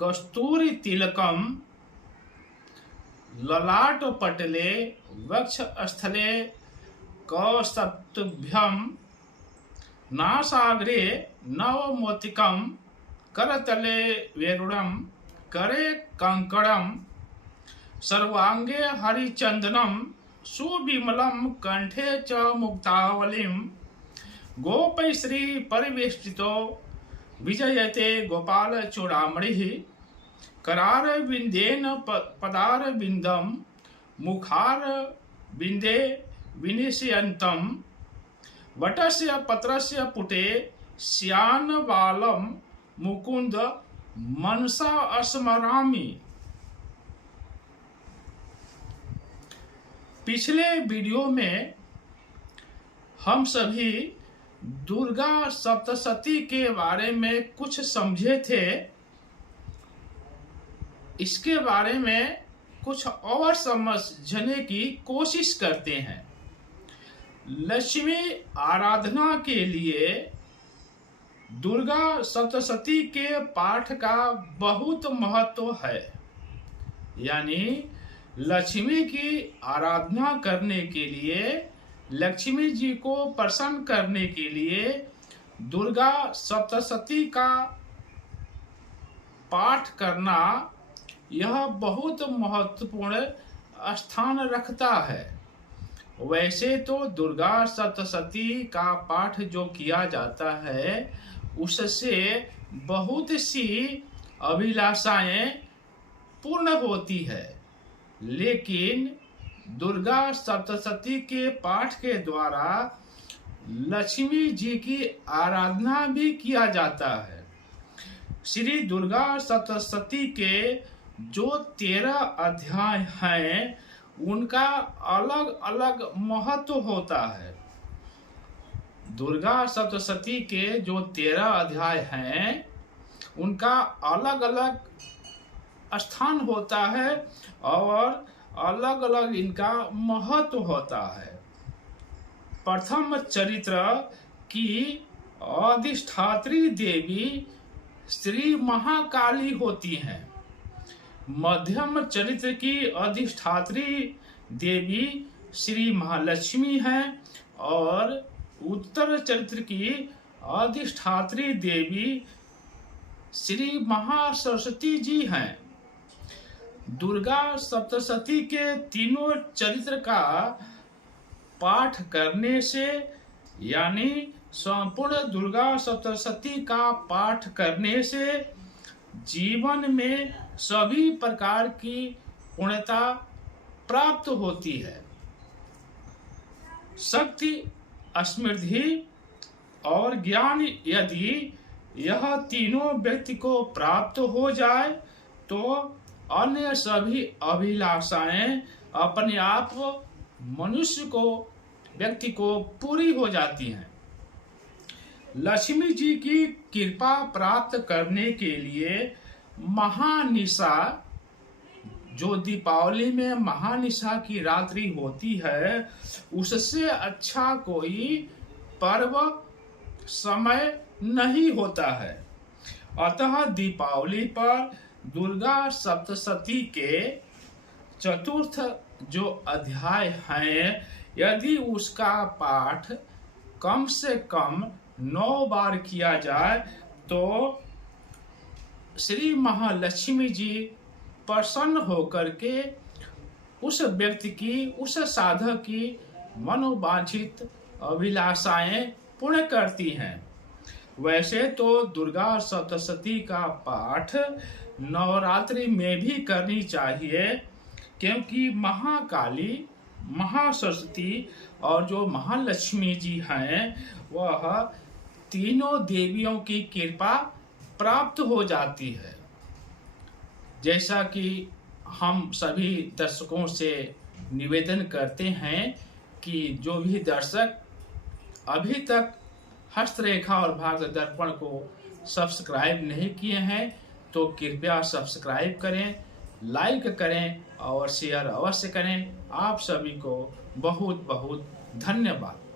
कस्तूरी तिलकम ललाट पटले वक्ष स्थले कौस्तुभ्यम नासाग्रे नवमोतिकम करतले वेरुणम करे कंकणम सर्वांगे हरिचंदनम सुविमलम कंठे च मुक्तावलिम गोपैश्री परिवेष्टितो विजयते गोपाल चूड़ामणि करार बिंदेन पदार बिंदम मुखार बिंदे विनिशयन्तम वटस्य पत्रस्य पुटे श्यान बालम मुकुंद मनसा अस्मरामि। पिछले वीडियो में हम सभी दुर्गा सप्तशती के बारे में कुछ समझे थे। इसके बारे में कुछ और समझने की कोशिश करते हैं। लक्ष्मी आराधना के लिए दुर्गा सप्तशती के पाठ का बहुत महत्व है। यानी लक्ष्मी की आराधना करने के लिए, लक्ष्मी जी को प्रसन्न करने के लिए दुर्गा सप्तशती का पाठ करना यह बहुत महत्वपूर्ण स्थान रखता है। वैसे तो दुर्गा सप्तशती का पाठ जो किया जाता है उससे बहुत सी अभिलाषाएं पूर्ण होती है, लेकिन दुर्गा सप्तशती के पाठ के द्वारा लक्ष्मी जी की आराधना भी किया जाता है। श्री दुर्गा सप्तशती के जो 13 अध्याय हैं उनका अलग अलग महत्व होता है। दुर्गा सप्तशती के जो 13 अध्याय हैं उनका अलग अलग स्थान होता है और अलग अलग इनका महत्व होता है। प्रथम चरित्र की अधिष्ठात्री देवी श्री महाकाली होती हैं। मध्यम चरित्र की अधिष्ठात्री देवी श्री महालक्ष्मी हैं और उत्तर चरित्र की अधिष्ठात्री देवी श्री महासरस्वती जी हैं। दुर्गा सप्तशती के तीनों चरित्र का पाठ करने से, यानी संपूर्ण दुर्गा सप्तशती का पाठ करने से जीवन में सभी प्रकार की पूर्णता प्राप्त होती है। शक्ति, समृद्धि और ज्ञान यदि यह तीनों व्यक्ति को प्राप्त हो जाए तो अन्य सभी अभिलाषाएं अपने आप मनुष्य को, व्यक्ति को पूरी हो जाती हैं। लक्ष्मी जी की कृपा प्राप्त करने के लिए महानिशा, जो दीपावली में महानिशा की रात्रि होती है, उससे अच्छा कोई पर्व समय नहीं होता है। अतः दीपावली पर दुर्गा सप्तशती के चतुर्थ जो अध्याय हैं, यदि उसका पाठ कम से कम 9 बार किया जाए तो श्री महालक्ष्मी जी प्रसन्न होकर के उस व्यक्ति की, उस साधक की मनोवांछित अभिलाषाएं पूर्ण करती हैं। वैसे तो दुर्गा सप्तशती का पाठ नवरात्रि में भी करनी चाहिए, क्योंकि महाकाली, महासरस्वती और जो महालक्ष्मी जी हैं वह तीनों देवियों की कृपा प्राप्त हो जाती है। जैसा कि हम सभी दर्शकों से निवेदन करते हैं कि जो भी दर्शक अभी तक हस्तरेखा और भागवत दर्पण को सब्सक्राइब नहीं किए हैं तो कृपया सब्सक्राइब करें, लाइक करें और शेयर अवश्य करें। आप सभी को बहुत बहुत धन्यवाद।